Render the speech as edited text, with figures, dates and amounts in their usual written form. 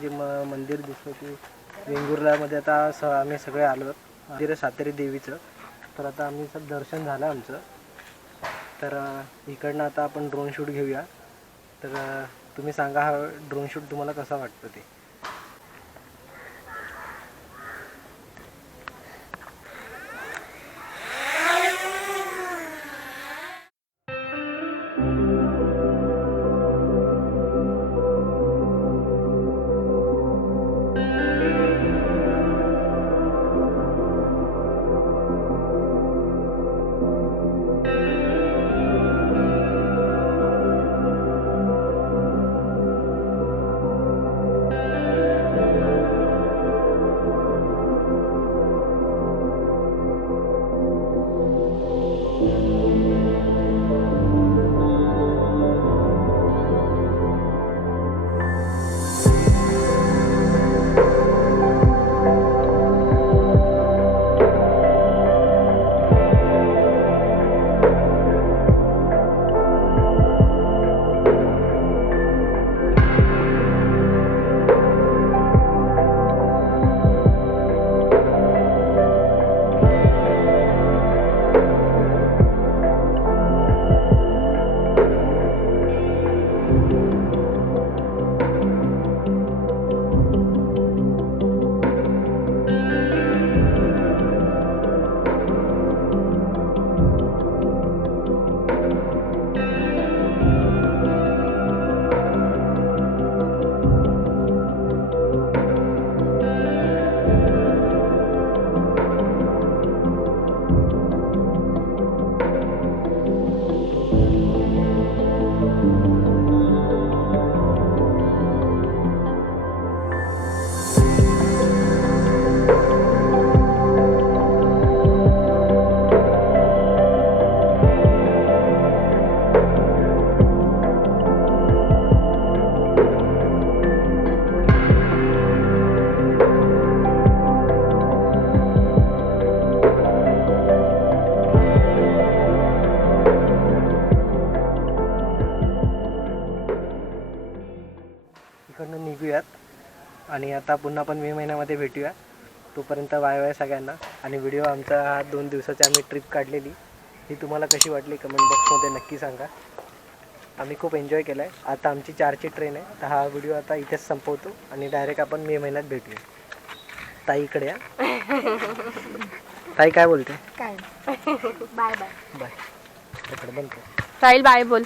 जे मंदिर दिसतं ते वेंगुर्लामध्ये आता आम्ही सगळे आलो मंदिर सातेरी देवीचं. तर आता आम्ही दर्शन झालं आमचं. तर इकडनं आता आपण ड्रोन शूट घेऊया. तर तुम्ही सांगा हा ड्रोन शूट तुम्हाला कसा वाटतं ते. इकडनं निघूयात आणि आता पुन्हा आपण मे महिन्यामध्ये भेटूया. तोपर्यंत बाय बाय सगळ्यांना. आणि व्हिडिओ आमचा हा 2 दिवसाची आम्ही ट्रिप काढलेली ही तुम्हाला कशी वाटली कमेंट बॉक्समध्ये नक्की सांगा. आम्ही खूप एन्जॉय केला आहे. आता आमची 4ची ट्रेन आहे. तर हा व्हिडिओ आता इथेच संपवतो आणि डायरेक्ट आपण मे महिन्यात भेटूया. ताई इकडे या. ताई काय बोलते? काय बाय बाय बाय. इकडे बंद कर. साहिल बाय बोल.